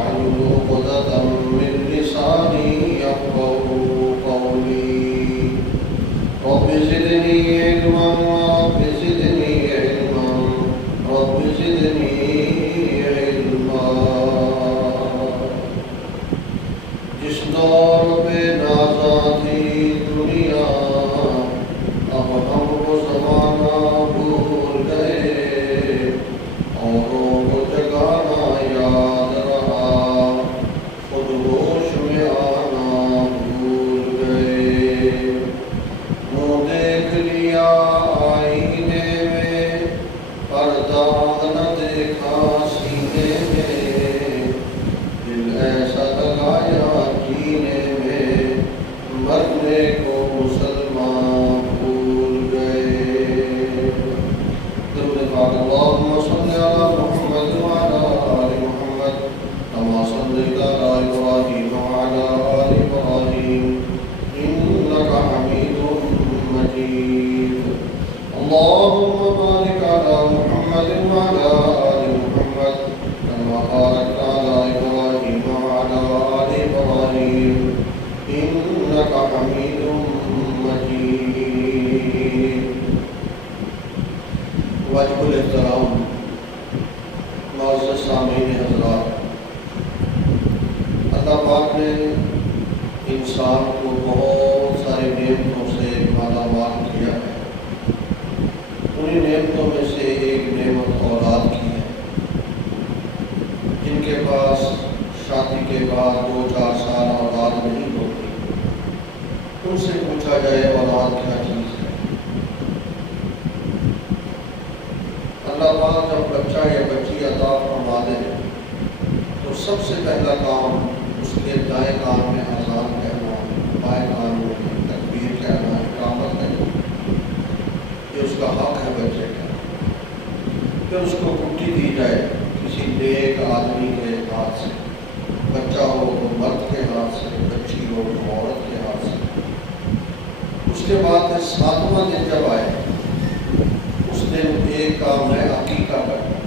واحلل عقدة من لساني يفقهوا قولي رب زدني علما رب زدني علما رب زدني علما۔ جس دور پہ نازاں تھی دنیا اب ہم وہ زمانہ بھول گئے، اوروں کو جگانا یاد رہا خود ہوش میں آنا بھول گئے۔ منہ دیکھ لیا آئینے میں پر داغ نہ دیکھا سینے میں، دل ایسا لگایا جینے میں مرنے کو مسلمان بھول گئے۔ درود پاک اللہم صلی علی محمد وعلی آل محمد کما صلیت علی ابراہیم وعلی آل ابراہیم انک حمید مجید۔ اللہم بارک علی محمد وعلی آل محمد کما بارکت علی ابراہیم وعلی آل ابراہیم انک حمید مجید۔ واجب الاحترام معزز سامعین حضرات، اللہ پاک نے انسان کو بہت سارے نعمتوں سے مالا مال کیا ہے۔ انہیں نعمتوں میں سے ایک نعمت اولاد کی ہے۔ جن کے پاس شادی کے بعد 2-4 سال اولاد نہیں ہوتی، ان سے پوچھا جائے اولاد کیا چیز ہے؟ اللہ پاک جب بچہ یا بچی عطا فرما دے تو سب سے پہلا کام اس کے دائیں کان میں اذان کہنا، بائیں کان میں تکبیر کہنا، اقامت کہنا، یہ اس کا حق ہے بچے کا۔ پھر اس کو کٹی دی جائے کسی نیک آدمی کے ہاتھ سے، بچہ ہو تو مرد کے ہاتھ سے، بچی ہو تو عورت کے ہاتھ سے۔ اس کے بعد 7واں دن جب آئے، اس دن ایک کام ہے عقیقہ کرنا،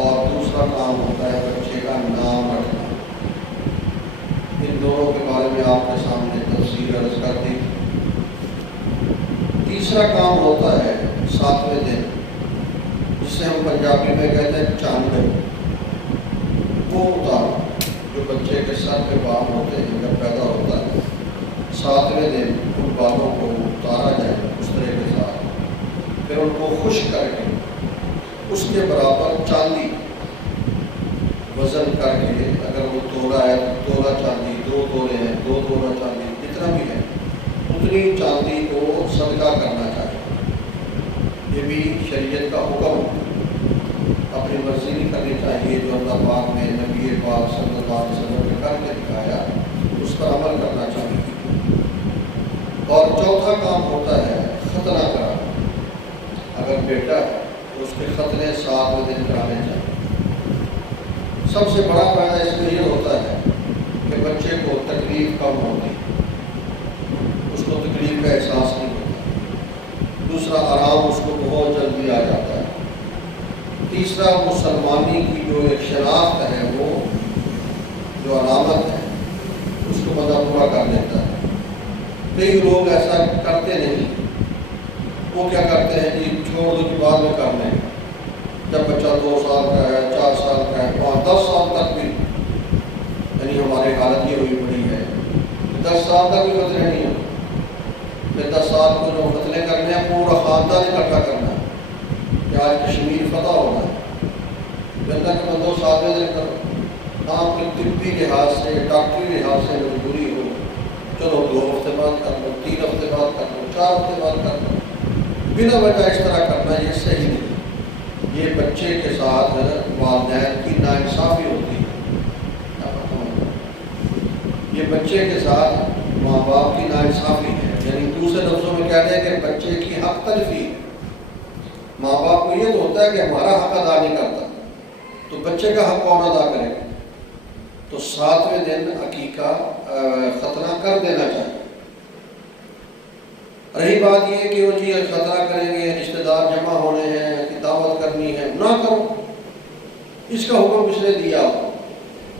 اور دوسرا کام ہوتا ہے بچے کا نام رکھنا۔ ان دونوں کے بارے میں آپ کے سامنے تفصیل عرض کر دی۔ تیسرا کام ہوتا ہے 7ویں دن، جسے ہم پنجابی میں کہتے ہیں چاندے، وہ اتارو جو بچے کے سر پہ بال ہوتے ہیں جب پیدا ہوتا ہے۔ 7ویں دن ان بالوں کو اتارا جائے اس طرح کے ساتھ، پھر ان کو خشک کر کے اس کے برابر چاندی وزن کر کے، اگر وہ تولہ ہے تو تولہ چاندی، 2 تولے ہیں 2 تولہ چاندی، جتنا بھی ہے اتنی چاندی کو صدقہ کرنا چاہیے۔ یہ بھی شریعت کا حکم، اپنی مرضی نہیں کرنی چاہیے، جو اللہ پاک نے نبی پاک صلی اللہ علیہ وسلم نے کر کے دکھایا اس پر عمل کرنا چاہیے۔ اور چوتھا کام ہوتا ہے ختنہ کرانا۔ اگر بیٹا ہے تو اس کے ختنے 7ویں دن کرانے چاہیے۔ سب سے بڑا فائدہ اس میں یہ ہوتا ہے کہ بچے کو تکلیف کم ہوتی، اس کو تکلیف کا احساس نہیں ہوتا۔ دوسرا، آرام اس کو بہت جلدی آ جاتا ہے۔ تیسرا، مسلمانی کی جو ایک شناخت ہے، وہ جو علامت ہے اس کو بندہ پورا کر لیتا ہے۔ کئی لوگ ایسا کرتے نہیں، وہ کیا کرتے ہیں جی چھوڑ دو کہ بعد میں کر لیں، جب بچہ 2 سال کا ہے، 4 سال کا ہے، 10 سال تک بھی، یعنی ہماری حالت یہ ہوئی پڑی ہے 10 سال تک بھی فتنے نہیں ہوتے۔ پھر 10 سال کو جو فتنے کرنے ہیں پورا خاندان اکٹھا کرنا ہے کہ آج کشمیر فتح ہونا ہے، بندہ کہ میں 2 7ویں دن کروں، آپ کے طبی لحاظ سے، ڈاکٹری لحاظ سے مجبوری ہو، چلو 2 ہفتے بعد کر لو، 3 ہفتے بعد کر لو، 4 ہفتے بعد کر لو، بنا وجہ اس طرح کرنا یہ صحیح نہیں۔ یہ بچے کے ساتھ والدین کی ناانصافی ہوتی ہے۔ یہ بچے کے ساتھ ماں باپ کی ناانصافی ہے، یعنی دوسرے لفظوں میں کہتے ہیں کہ بچے کی حق تلفی۔ ماں باپ کو یہ تو ہوتا ہے کہ ہمارا حق ادا نہیں کرتا، تو بچے کا حق کون ادا کرے؟ تو 7ویں دن عقیقہ ختنہ کر دینا چاہیے۔ رہی بات یہ کہ وہ جی ختنہ کریں گے، رشتہ دار جمع ہونے ہیں، دعوت کرنی ہے، نہ کرو، اس کا حکم کس نے دیا ہو؟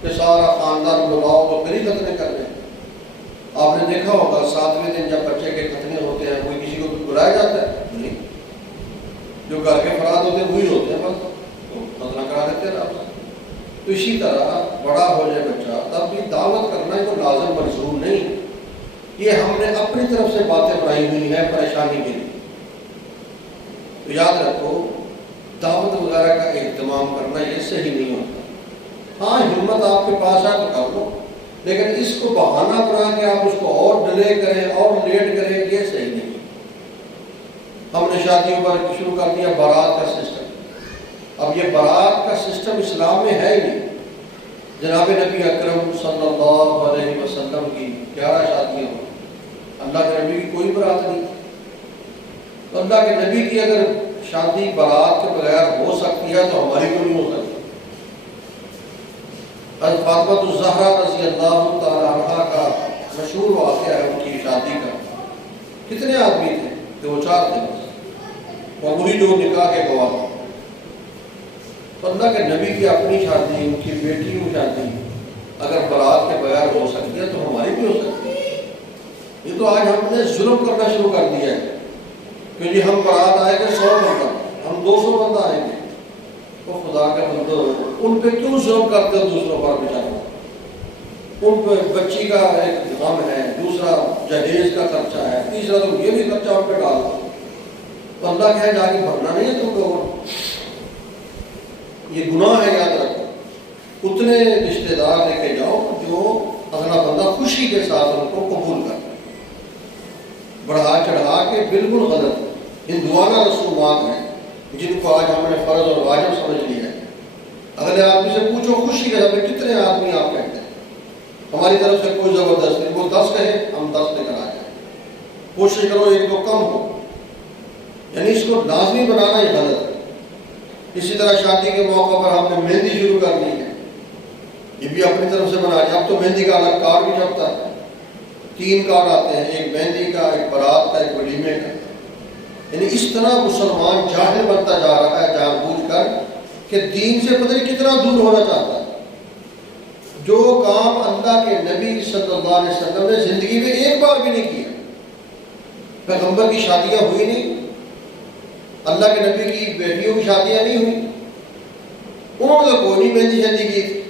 کہ سارا خاندان بلاؤ تو پھر ہی ختنے کر لیں. آپ نے دیکھا ہوگا 7ویں دن جب بچے کے ختنے ہوتے ہیں کوئی کسی کو بلایا جاتا ہے نہیں. جو گھر کے افراد ہوتے ہیں وہی ہوتے ہیں بس تو ختنہ کرا دیتے ہیں آپ. تو اسی طرح بڑا ہو جائے بچہ تب بھی دعوت کرنا ہے تو لازم منظور نہیں. یہ ہم نے اپنی طرف سے باتیں بنائی ہوئی ہیں پریشانی کے لیے. تو یاد رکھو دعوت وغیرہ کا اہتمام کرنا یہ صحیح نہیں ہوتا. ہاں ہمت آپ کے پاس ہے تو کر لو، لیکن اس کو بہانہ بنا کے آپ اس کو اور ڈیلے کریں اور لیٹ کریں یہ صحیح نہیں. ہم نے شادیوں پر شروع کر دیا بارات کا سسٹم. اب یہ بارات کا سسٹم اسلام میں ہے ہی نہیں. جناب نبی اکرم صلی اللہ علیہ وسلم کی 11 شادیاں ہوں، اللہ کے نبی کی کوئی بارات نہیں. تو اللہ کے نبی کی اگر شادی بارات کے بغیر ہو سکتی ہے تو ہماری کو نہیں ہو سکتی. حضرت فاطمہ الزہرا رضی اللہ تعالی عنہا کا مشہور واقعہ ہے ان کی شادی کا. کتنے آدمی تھے؟ 2-4 تھے بس، اور وہی لوگ نکاح کے گواہ. تو اللہ کے نبی کی اپنی شادی، ان کی بیٹی کی شادی اگر بارات کے بغیر ہو سکتی ہے تو ہماری بھی ہو سکتی ہے. یہ تو آج ہم نے ظلم کرنا شروع کر دیا ہے کہ جی ہم بارات آئے گے 100 بندہ، ہم 200 بندہ آئیں گے. تو خدا کے بندو ان پہ کیوں ظلم کرتے ہو دوسروں پر بیچاروں؟ ان پہ بچی کا ایک غم ہے، دوسرا جہیز کا خرچہ ہے، تیسرا تو یہ بھی خرچہ ان پہ ڈال دو. تو اللہ کہے جا کے بھرنا نہیں ہے تم کو. یہ گناہ ہے، یاد رکھو. اتنے رشتہ دار لے کے جاؤ جو اگلا بندہ خوشی کے ساتھ ان کو قبول کر. بڑھا چڑھا کے بالکل غلط ہندوانہ رسومات ہیں جن کو آج ہم نے فرض اور واجب سمجھ لیا ہے. اگلے آدمی سے پوچھو خوشی کے ساتھ کتنے آدمی آپ کہتے ہیں؟ ہماری طرف سے کوئی زبردست نہیں. وہ 10 کہے ہم 10 لے کر آ جائیں. کوشش کرو ایک تو کم ہو، یعنی اس کو لازمی بنانا ہی غلط ہے. اسی طرح شادی کے موقع پر ہم نے مہندی شروع کرنی ہے، یہ بھی اپنی طرف سے بنا لیا. اب تو مہندی کا الگ کارڈ بھی چھپتا ہے. 3 کارڈ آتے ہیں، ایک مہندی کا، ایک بارات کا، ایک ولیمے کا. یعنی اس طرح مسلمان جاہل بنتا جا رہا ہے جان بوجھ کر کہ دین سے پتہ نہیں کتنا دور ہونا چاہتا ہے. جو کام اللہ کے نبی صلی اللہ علیہ وسلم نے زندگی میں ایک بار بھی نہیں کیا. پیغمبر کی شادیاں ہوئی نہیں، اللہ کے نبی کی بیٹیوں کی شادیاں نہیں ہوئی. انہوں نے تو کوئی نہیں مہندی شادی کی تھی.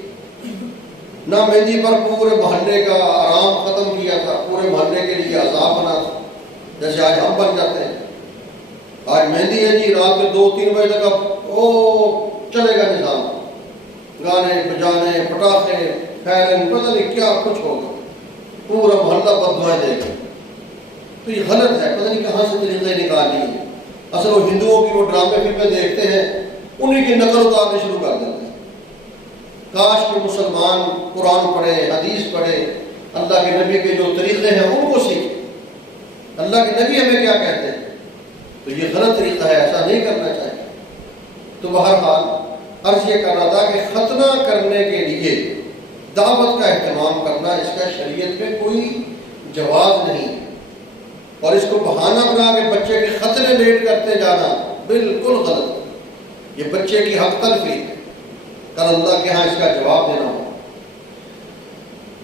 نہ مہندی پر پورے محلے کا آرام ختم کیا تھا، پورے محلے کے لیے عذاب بنا تھا جیسے آج ہم بن جاتے ہیں. آج مہندی ہے جی، رات میں 2-3 بجے تک اب چلے گا نظام، گانے بجانے پٹاخے فائرنگ پتہ نہیں کیا کچھ ہوگا، پورا محلہ بددعائیں دے گا. تو یہ غلط ہے، پتہ نہیں کہاں سے طریقے نکالی ہے. اصل وہ ہندوؤں کی وہ ڈرامے فلمیں دیکھتے ہیں، انہیں کی نقل اتارنے شروع کر دیتے ہیں. کاش کہ مسلمان قرآن پڑھے، حدیث پڑھے، اللہ کے نبی کے جو طریقے ہیں ان کو سیکھیں. اللہ کے نبی ہمیں کیا کہتے ہیں؟ تو یہ غلط طریقہ ہے، ایسا نہیں کرنا چاہیے. تو بہرحال عرض یہ کر رہا تھا کہ ختنہ کرنے کے لیے دعوت کا اہتمام کرنا اس کا شریعت میں کوئی جواز نہیں ہے. اور اس کو بہانہ بنا کے بچے کے ختنے لیٹ کرتے جانا بالکل غلط ہے. یہ بچے کی حق تلفی ہے، کل اللہ کے ہاں اس کا جواب دینا ہو.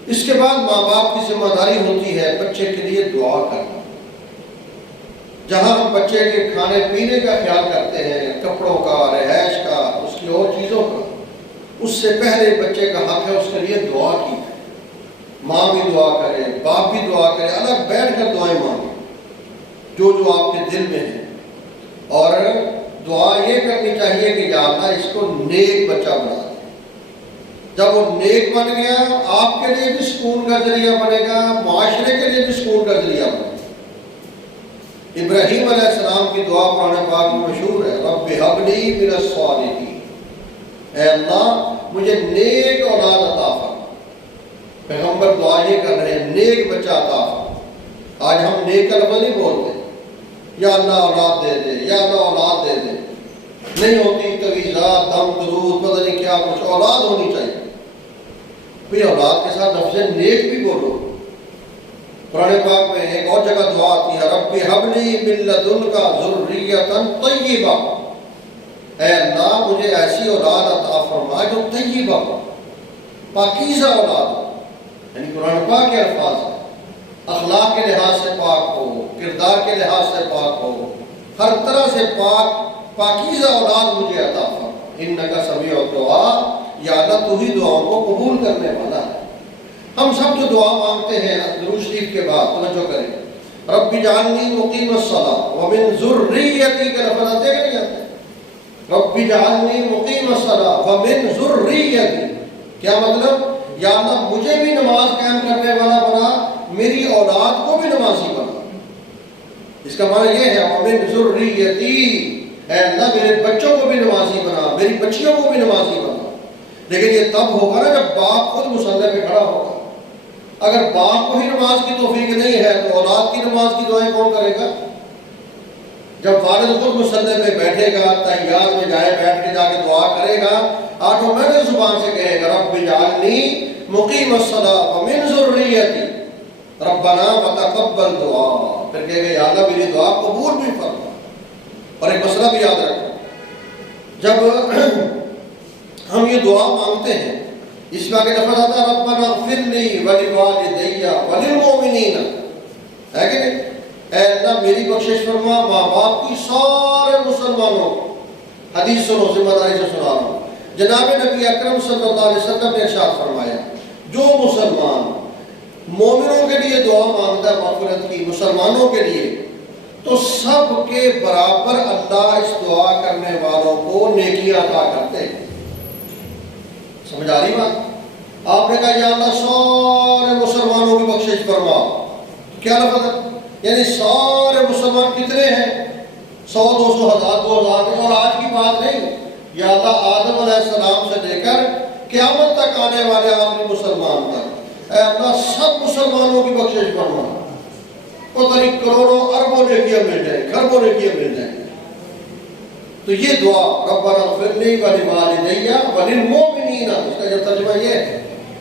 اس کے بعد ماں باپ کی ذمہ داری ہوتی ہے بچے کے لیے دعا کرنا. جہاں ہم بچے کے کھانے پینے کا خیال کرتے ہیں، کپڑوں کا، رہائش کا، اس کی اور چیزوں کا، اس سے پہلے بچے کا حق ہے اس کے لیے دعا کی. ماں بھی دعا کرے، باپ بھی دعا کرے، الگ بیٹھ کر دعائیں مانگے جو آپ کے دل میں ہے. اور دعا یہ کرنی چاہیے کہ یا اللہ اس کو نیک بچہ بنا دے. جب وہ نیک بن گیا آپ کے لیے بھی سکون کا ذریعہ بنے گا، معاشرے کے لیے بھی سکون کا ذریعہ بنے گا. ابراہیم علیہ السلام کی دعا قرآن پاک میں مشہور ہے، رب ہب لی من الصالحین، اے اللہ مجھے نیک اولاد عطا فرما. پیغمبر دعا یہ کر رہے ہیں نیک بچہ عطا فرما. آج ہم نیک لفظ نہیں بولتے، یا اللہ اولاد دے دے، یا اللہ اولاد دے دے. نہیں ہوتی تویزات، دم درود، پتہ نہیں کیا کچھ. اولاد ہونی چاہیے. بھئی اولاد کے ساتھ لفظ نیک بھی بولو. قرآن پاک میں ایک اور جگہ دعا آتی ہے، رب ہب لی من لدنک ذریۃ طیبہ، اے اللہ مجھے ایسی اولاد عطا فرما جو طیبہ ہو. پاکیزہ اولاد ہو، یعنی قرآن پاک کے الفاظ ہیں، اخلاق کے لحاظ سے پاک ہو، کردار کے لحاظ سے پاک ہو، ہر طرح سے پاکیزہ اولاد مجھے عطا فرما۔ انکا سمیع الدعا، یا اللہ تو ہی دعاؤں کو قبول کرنے والا ہے۔ ہم سب جو دعا مانگتے ہیں درود شریف کے بعد توجہ کریں، رب اجعلنی مقیم الصلاۃ ومن ذریتی کے لفظ آتے کہ نہیں آتے؟ رب اجعلنی مقیم الصلاۃ ومن ذریتی، کیا مطلب؟ یا اللہ مجھے بھی نماز قائم کرنے والا بنا، میری اولاد کو بھی نمازی بنا۔ اس کا معنی یہ ہے ومن ذریتی، اے اللہ میرے بچوں کو بھی نمازی بنا، میری بچیوں کو بھی نمازی بنا۔ لیکن یہ تب ہوگا نا جب باپ خود مصلی پہ کھڑا ہوگا۔ اگر باپ کو ہی نماز کی توفیق نہیں ہے تو اولاد کی نماز کی دعائیں کون کرے گا؟ جب والد خود مصلی پہ بیٹھے گا، تحیات میں جائے، بیٹھ کے جا کے دعا کرے گا، آٹومیٹک زبان سے کہے گا رب اجعلنی مقیم الصلاۃ ومن ذریتی ربنا وتقبل دعا، پھر کہے گا یا اللہ میری دعا قبول بھی فرما۔ اور ایک مسئلہ بھی یاد رکھو، جب ہم یہ دعا مانگتے ہیں، اس میں آگے لفظ آتا ہے ربنا اغفر لی ولوالدی وللمؤمنین، ہے کہ نہیں؟ اے اللہ میری بخشش فرما ماں باپ کی، سارے مسلمانوں کو۔ حدیث سنو، ذمہ داری سے سنا رہا ہوں، جناب نبی اکرم صلی اللہ علیہ وسلم نے ارشاد فرمایا جو مسلمان مومنوں کے لیے دعا مانگتا ہے مغفرت کی، مسلمانوں کے لیے، تو سب کے برابر اللہ اس دعا کرنے والوں کو نیکیاں عطا کرتے ہیں۔ سمجھ آ رہی بات؟ آپ نے کہا یا اللہ سارے مسلمانوں کی بخشش فرما، کیا لفظ ہے؟ یعنی سارے مسلمان کتنے ہیں؟ 100 200 1000 2000، اور آج کی بات نہیں، یا اللہ آدم علیہ السلام سے لے کر قیامت تک آنے والے آخری مسلمان تک، اے اللہ سب مسلمانوں کی بخشش فرما، پتہ نہیں کروڑوں اربوں نیکیاں مل جائیں، کھربوں نیکیاں مل جائیں۔ تو یہ دعا ربنا اغفر لی ولوالدی وللمؤمنین، اس کا جو ترجمہ یہ ہے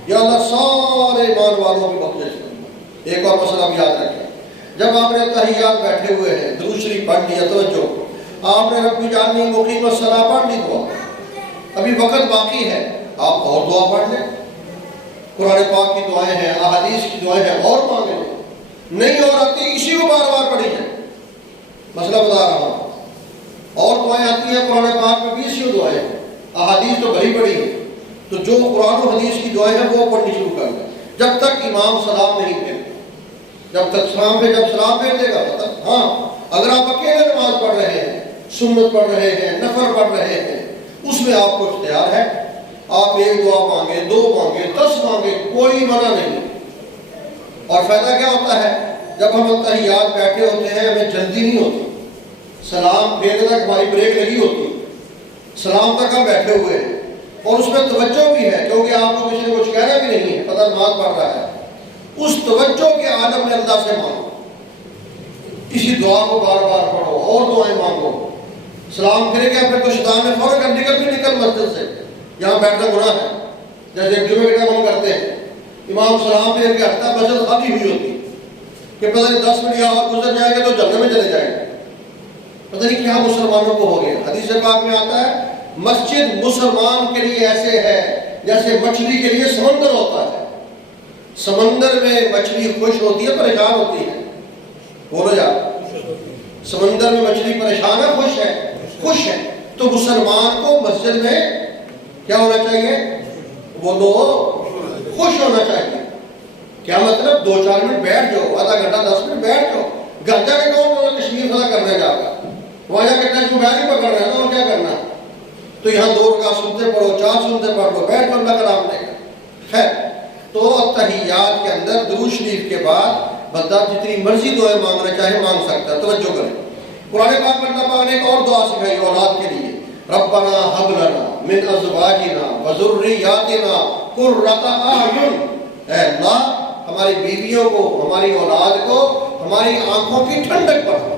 یا اللہ سارے ایمان والوں کی بخشش فرما۔ ایک اور مسئلہ بھی یاد رکھیں، جب آپ نے تحیات بیٹھے ہوئے ہیں، درود شریف پڑھ لیا، توجہ، آپ نے رب اجعلنی مقیم الصلاۃ پڑھ لی دعا، ابھی وقت باقی ہے، آپ اور دعا پڑھ لیں، قرآن پاک کی دعائیں ہیں، احادیث کی دعائیں ہیں، اور مانگیں، نہیں اور آتی اسی کو بار بار پڑھی جائے، مسئلہ بتا رہا ہوں۔ اور دعائیں آتی ہیں قرآن پاک میں 20 دعائیں، احادیث تو بھری پڑی ہے، تو جو قرآن و حدیث کی دعائیں ہیں وہ پڑھنی شروع کر دیں، جب تک امام سلام نہیں پھیرتے، جب تک جب سلام پھیر دے گا تب۔ ہاں اگر آپ اکیلے نماز پڑھ رہے ہیں، سنت پڑھ رہے ہیں، نفل پڑھ رہے ہیں، اس میں آپ کو اختیار ہے، آپ ایک دعا مانگے، 2 مانگے، 10 مانگے، کوئی منع نہیں۔ اور فائدہ کیا ہوتا ہے؟ جب ہم التحیات بیٹھے ہوتے ہیں ہمیں جلدی نہیں ہوتی، سلام پھیرنے تک ہماری بریک لگی ہوتی، سلام تک ہم بیٹھے ہوئے ہیں، اور اس میں توجہ بھی ہے، کیونکہ آپ کو کسی نے کچھ کہنا بھی نہیں ہے، پتہ نماز پڑھ رہا ہے، اس توجہ کے عالم میں اللہ سے مانگو، اسی دعا کو بار بار پڑھو، اور دعائیں مانگو۔ سلام پھر گیا پھر تو شیطان نے فوراً نکل مسجد سے، یہاں بیٹھنا گناہ ہے، جیسے ایک جمعے کے ٹائم ہم کرتے ہیں، امام سلام پھیر کے ہٹتا، مسجد خالی ہوئی ہوتی کہ پتہ نہیں 10 منٹ یا اور گزر جائیں گے تو جنت میں چلے جائیں گے، پتہ نہیں کیا مسلمانوں کو ہو گیا۔ حدیث پاک میں آتا ہے مسجد مسلمان کے لیے ایسے ہے جیسے مچھلی کے لیے سمندر ہوتا ہے، سمندر میں مچھلی خوش ہوتی ہے پریشان ہوتی ہے، بولو یار، سمندر میں مچھلی پریشان ہے خوش ہے، تو مسلمان کو مسجد میں کیا ہونا چاہیے؟ بولو خوش ہونا چاہیے۔ کیا مطلب؟ 2-4 منٹ بیٹھ جاؤ، آدھا گھنٹہ 10 منٹ بیٹھ جاؤ، گھر جا کے کون کشمیر فضا کرنے جا کر وہاں جا کے ٹچ موبائل ہی پکڑ رہا ہے نا، اور کیا کرنا؟ تو یہاں 2 رکعت سنتے پڑھو، 4 سنتے پڑھ لو، بیٹھ کر اللہ کا نام لے کر۔ خیر، تو تحیات کے اندر درود شریف کے بعد بندہ جتنی مرضی دعائیں مانگنا چاہے مانگ سکتا ہے۔ توجہ کریں، قرآن پاک میں اللہ پاک نے ایک اور دعا سکھائی اولاد کے لیے، ربنا ہب لنا من ازواجنا وذریاتنا قرۃ اعین، اے اللہ ہماری بیویوں کو، ہماری اولاد کو ہماری آنکھوں کی ٹھنڈک بنا۔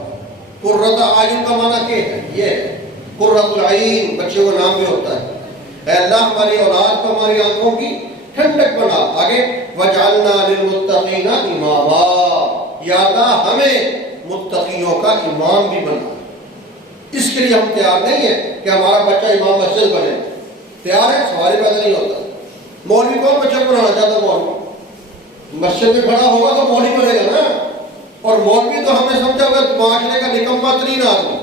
قرۃ اعین کا معنی کیا ہے؟ یہ ہے قرۃ العین، بچے کا نام بھی ہوتا ہے۔ اے اللہ ہماری اولاد کو ہماری آنکھوں کی ٹھنڈک بنا۔ آگے وجعلنا للمتقین اماما، یا اللہ ہمیں متقیوں کا امام بھی بنا۔ اس کے لیے ہم تیار نہیں ہیں کہ ہمارا بچہ امام مسجد بنے، تیار ہے؟ سوال پیدا نہیں ہوتا۔ مولوی کون بنانا چاہتا مولوی؟ مسجد میں کھڑا ہوگا تو مولوی بنے گا نا. اور مولوی تو ہمیں سمجھا ہوگا معاشرے کا نکما ترین آدمی،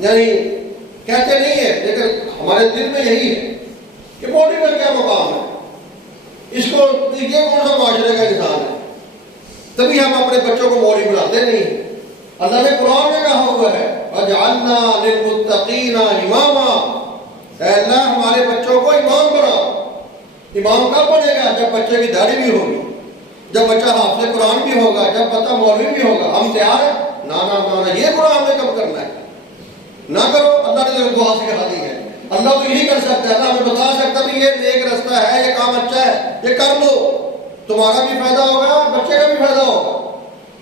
یعنی کہتے نہیں ہے لیکن ہمارے دل میں یہی ہے کہ مولوی کا کیا مقام ہے، اس کو یہ کون سا معاشرے کا انسان ہے. تبھی ہم اپنے بچوں کو مولوی بناتے نہیں. اللہ نے قرآن میں کہا ہوا ہے وَجْعَلْنَا لِلْمُتَّقِينَ إِمَامًا، اے اللہ ہمارے بچوں کو امام بنا. امام کب بنے گا؟ جب بچے کی داڑھی بھی ہوگی، جب بچہ حافظ قرآن بھی ہوگا، جب بچہ مولوی بھی ہوگا. ہم تیار ہیں؟ نا یہ قرآن میں کب کرنا ہے؟ نہ کرو. اللہ نے دعا سکھا دی ہے. اللہ تو یہی کر سکتا ہے. اللہ ہمیں بتا سکتا ہے یہ نیک رستہ ہے، یہ کام اچھا ہے، یہ کر لو، تمہارا بھی فائدہ ہوگا، بچے کا بھی فائدہ ہوگا،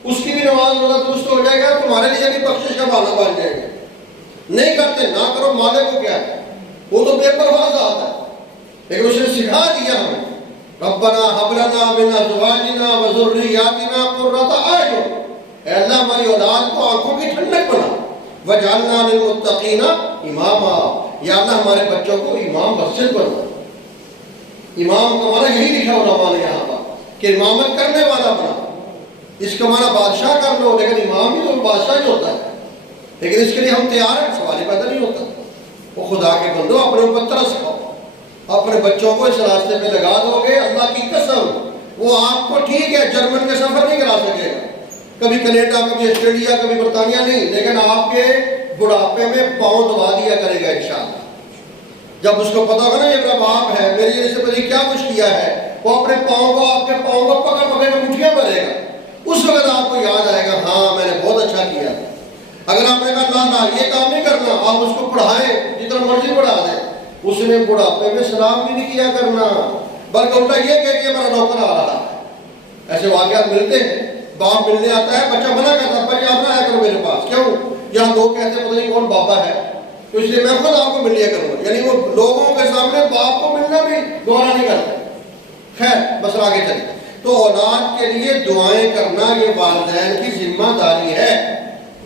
اس کی بھی نماز روزہ درست ہو جائے گا، تمہارے لیے بھی بخشش کا بہانہ بن جائے گا. نہیں کرتے نہ کرو. مالک کو کیا ہے؟ وہ تو بے پرواہ ذات ہے، لیکن اس نے سکھا دیا ہمیں ربنا هب لنا من ازواجنا وذرياتنا قرۃ اعین. اے اللہ ہماری اولاد کو آنکھوں کی ٹھنڈک بنا. وجعلنا للمتقین اماما، یا اللہ ہمارے بچوں کو امام مسجد بنا. امام کا معنی یہی لکھا علماء نے یہاں پر کہ امامت کرنے والا بنا. اس کا معنی بادشاہ کر لو، لیکن امام بھی تو بادشاہ ہی ہوتا ہے. لیکن اس کے لیے ہم تیار ہیں؟ سوال ہی پیدا نہیں ہوتا. وہ خدا کے بندو اپنے اوپر ترس کھاؤ، اپنے بچوں کو اس راستے پہ لگا دو گے، اللہ کی قسم وہ آپ کو ٹھیک ہے جرمن کے سفر نہیں کرا سکے گا، کبھی کینیڈا، کبھی آسٹریلیا، کبھی برطانیہ نہیں، لیکن آپ کے بڑھاپے میں پاؤں دبا دیا کرے گا انشاءاللہ. جب اس کو پتا ہوگا نا یہ میرا باپ ہے، میری وجہ سے پتہ کیا کچھ کیا ہے، وہ اپنے پاؤں کو، آپ کے پاؤں کو پکڑ پکڑ کے مٹھیاں بھرے گا. اس وقت آپ کو یاد آئے گا ہاں میں نے بہت اچھا کیا. اگر آپ نے کہا نہ یہ کام نہیں کرنا، آپ اس کو پڑھائیں جتنا مرضی پڑھا دیں، اس نے بڑھاپے میں سلام بھی نہیں کیا کرنا، بلکہ الٹا یہ کہہ کہ ہمارا نوکر آ رہا ہے. ایسے واقعات ملتے ہیں. باپ ملنے آتا ہے، بچہ منع کرتا ہے بھائی آپ نہ آیا کرو میرے پاس. کیوں؟ یہاں لوگ کہتے ہیں پتہ نہیں کون بابا ہے، تو اس لیے میں خود آپ کو مل لیا کروں گا. یعنی وہ لوگوں کے سامنے باپ کو ملنا بھی گوارا نہیں کرتا. خیر بس آگے چلیں. تو اولاد کے لیے دعائیں کرنا یہ والدین کی ذمہ داری ہے.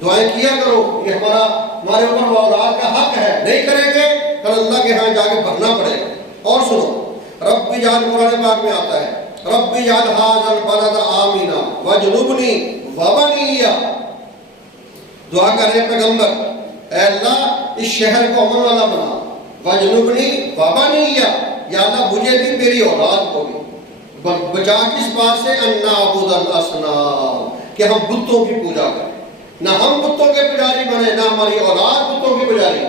دعائیں کیا کرو، یہ ہمارے اوپر اولاد کا حق ہے. نہیں کریں گے پھر اللہ کے ہاں جا کے بھرنا پڑے گا. اور سنو، رب اجعل، قرآن پاک میں آتا ہے رب اجعل ھذا البلد آمنا واجنبنی وبنی. دعا کر رہے پیغمبر، اے اللہ اس شہر کو امن والا بنا، واجنبنی وبنی، یا اللہ مجھے بھی میری اولاد کو بھی بچا کس بات سے؟ ان نعبد الاصنام، کہ ہم بتوں کی پوجا کریں. نہ ہم بتوں کے پجاری بنے، نہ ہماری اولاد بتوں کی پجاری.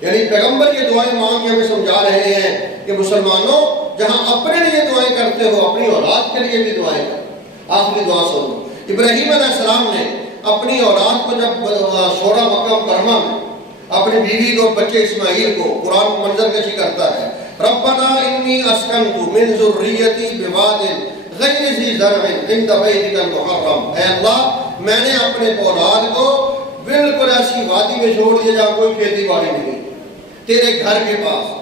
یعنی پیغمبر یہ دعائیں مانگ کے ہمیں سمجھا رہے ہیں کہ مسلمانوں جہاں اپنے لیے دعائیں کرتے ہو، اپنی اولاد کے لیے بھی دعائیں کرو. آخری دعا سنو. ابراہیم علیہ السلام نے اپنی اولاد کو جب شورا مکہ مکرمہ میں اپنی بیوی کو، بچے اسماعیل کو، قرآن منظر کشی کرتا ہے ربنا انی اسکنت من ذریتی بواد غیر ذی زرع عند بیتک المحرم. اے اللہ میں نے اپنے اولاد کو بالکل ایسی وادی میں چھوڑ دیا جہاں کوئی کھیتی باڑی نہیں، تیرے گھر کے پاس.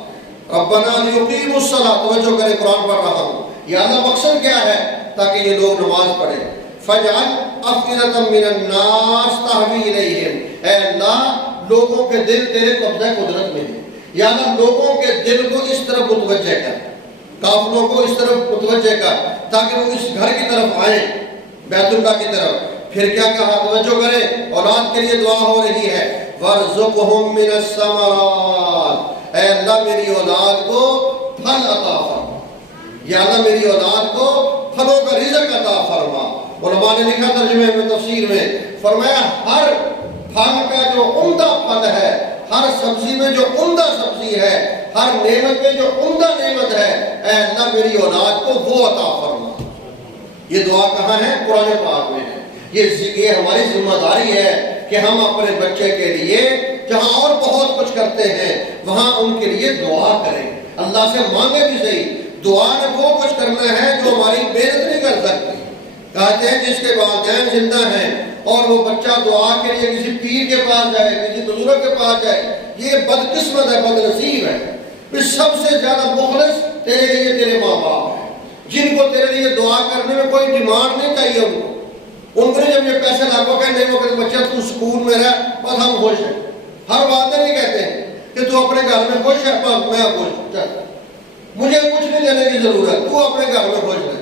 ربنا لیقیموا الصلاۃ، توجہ کرے قرآن پڑھ رہا ہوں. یا اللہ مقصد کیا ہے؟ تاکہ یہ لوگ نماز پڑھیں. فاجعل افئدۃ من الناس تہوی الیہم، اے اللہ لوگوں کے دل تیرے قبضہ قدرت میں ہیں. یا اللہ لوگوں کے دل کو اس طرف متوجہ کر، قافلوں کو اس طرف متوجہ کر تاکہ وہ اس گھر کی طرف آئیں، بیت اللہ کی طرف. پھر کیا کہا؟ توجہ کریں، اولاد کے لیے دعا ہو رہی ہے وَارْزُقْهُم مِّنَ الثَّمَرَاتِ، اے اللہ میری اولاد کو پھل عطا فرما. یا اللہ میری اولاد کو پھلوں کا رزق عطا فرما. علماء نے لکھا ترجمے میں، تفسیر میں فرمایا ہر پھل کا جو عمدہ پھل ہے، ہر سبزی میں جو عمدہ سبزی ہے، ہر نعمت میں جو عمدہ نعمت ہے، اے اللہ میری اولاد کو وہ عطا فرما. یہ دعا کہاں ہے؟ قرآن پاک میں ہے. یہ ہماری ذمہ داری ہے کہ ہم اپنے بچے کے لیے جہاں اور بہت کچھ کرتے ہیں وہاں ان کے لیے دعا کریں. اللہ سے مانگے بھی صحیح. دعا نے وہ کچھ کرنا ہے جو ہماری محنت نہیں کر سکتی. کہتے ہیں جس کے والدین زندہ ہیں اور وہ بچہ دعا کے لیے کسی پیر کے پاس جائے، کسی بزرگ کے پاس جائے، یہ بدقسمت ہے، بد نصیب ہے. پھر سب سے زیادہ مخلص تیرے لیے تیرے ماں باپ ہیں، جن کو تیرے لیے دعا کرنے میں کوئی ڈیمانڈ نہیں چاہیے. ان کو جب یہ پیسے لاگو کہ نہیں، وہ کہتے بچہ تو سکون میں رہ، بس ہم خوش ہیں. ہر والدین نہیں کہتے ہیں کہ تو اپنے گھر میں خوش ہے، بس میں خوش ہوں. مجھے کچھ نہیں دینے کی ضرورت، تو اپنے گھر میں خوش رہے۔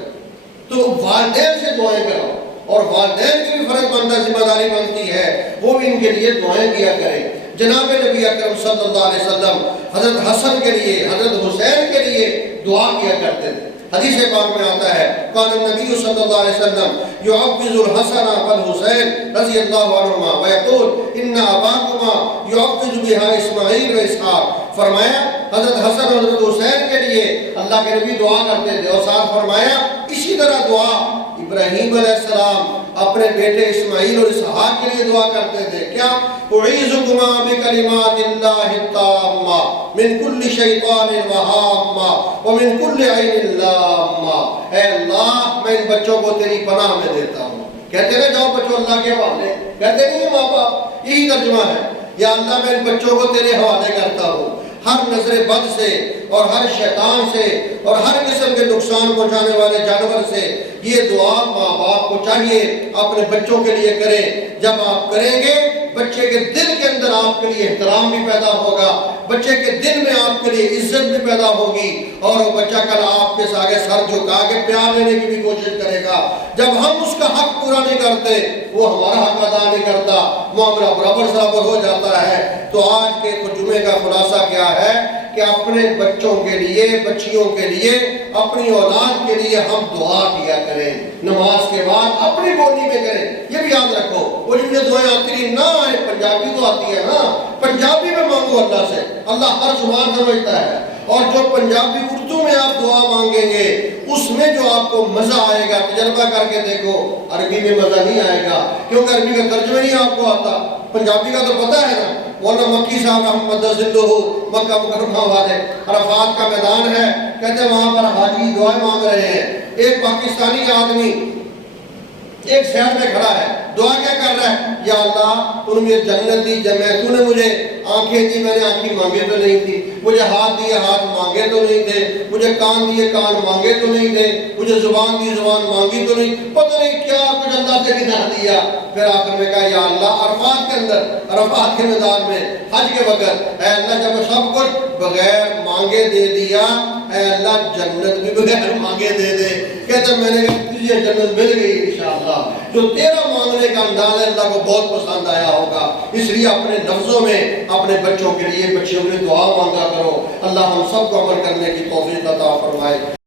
تو والدین سے دعائیں کرو، اور والدین کی بھی فرض بنتا ذمہ داری بنتی ہے وہ بھی ان کے لیے دعائیں کیا کریں۔ جناب نبی اکرم صلی اللہ علیہ وسلم حضرت حسن کے لیے، حضرت حسین کے لیے دعا کیا کرتے تھے۔ حدیث پاک میں آتا ہے قال النبی صلی اللہ علیہ وسلم يعوذ الحسن والحسین رضی اللہ عنہما ويقول ان اباكما يعوذ بها اسماعیل واسحاق۔ فرمایا حضرت حسن اور حضرت حسین کے لیے اللہ کے نبی دعا کرتے تھے، اور ساتھ فرمایا اسی طرح دعا ابراہیم علیہ السلام اپنے بیٹے اسماعیل اور اسحاق کے لیے دعا کرتے تھے۔ کیا؟ اعیذکما بکلمات اللہ التامہ من کل شیطان وہامہ ومن کل عین لامہ۔ اے اللہ میں ان بچوں کو تیری پناہ میں دیتا ہوں۔ کہتے ہیں جاؤ بچوں اللہ کے حوالے، کہتے نہیں ہیں ماں باپ، یہی ترجمہ ہے، یا اللہ میں ان بچوں کو تیرے حوالے کرتا ہوں ہر نظر بد سے اور ہر شیطان سے اور ہر قسم کے نقصان پہنچانے والے جانور سے۔ یہ دعا ماں باپ کو چاہیے اپنے بچوں کے لیے کریں۔ جب آپ کریں گے بچے کے دل کے اندر آپ کے لیے احترام بھی پیدا ہوگا، بچے کے دل میں آپ کے لیے عزت بھی پیدا ہوگی، اور وہ بچہ کل آپ کے آگے سر جھکا کے پیار لینے کی بھی کوشش کرے گا۔ جب ہم اس کا حق پورا نہیں کرتے وہ ہمارا حق ادا نہیں کرتا، معاملہ برابر ہو جاتا ہے۔ تو آج کے جمعے کا خلاصہ کیا ہے کہ اپنے بچوں کے لیے، بچیوں کے لیے، اپنی اولاد کے لیے ہم دعا کیا کریں، نماز کے بعد اپنی بولی میں کریں۔ یہ بھی یاد رکھو، وہ جو یہ دعائیں آتی نہ آئے، پنجابی تو آتی ہے نا، پنجابی میں مانگو اللہ سے، اللہ ہر زبان سمجھتا ہے، اور جو پنجابی اردو میں آپ دعا مانگیں گے اس میں جو آپ کو مزہ آئے گا، تجربہ کر کے دیکھو، عربی میں مزہ نہیں آئے گا، کیونکہ عربی کا ترجمہ نہیں آپ کو آتا، پنجابی کا تو پتہ ہے نا۔ مولانا مکی صاحب رحمۃ اللہ مکہ مکرمہ والے، عرفات کا میدان ہے، کہتے ہیں وہاں پر حاجی دعائیں مانگ رہے ہیں، ایک پاکستانی آدمی ایک شہر میں کھڑا ہے، دعا کیا کر رہا ہے؟ یا اللہ تو نے مجھے جنت دی، جب تو نے مجھے آنکھیں دی، میں نے آنکھیں مانگے تو نہیں تھی، مجھے ہاتھ دیے ہاتھ مانگے تو نہیں تھے، مجھے کان دیے کان مانگے تو نہیں تھے، مجھے زبان دی زبان مانگی تو نہیں، پتہ نہیں کیا کچھ اللہ سے گناہ دیا۔ پھر آخر میں کہا یا اللہ عرفات کے اندر، عرفات کے میدان میں حج کے وقت، اے اللہ جب سب کچھ بغیر مانگے دے دیا، اے اللہ جنت بھی بغیر مانگے دے دے۔ کہتا میں نے کہا تجھے جنت مل گئی انشاءاللہ۔ جو تیرا مانگنے کا انداز ہے اللہ کو بہت پسند آیا ہوگا، اس لیے اپنے لفظوں میں اپنے بچوں کے لیے، بچیوں کے لیے دعا مانگا کرو۔ اللہ ہم سب کو عمل کرنے کی توفیق عطا فرمائے۔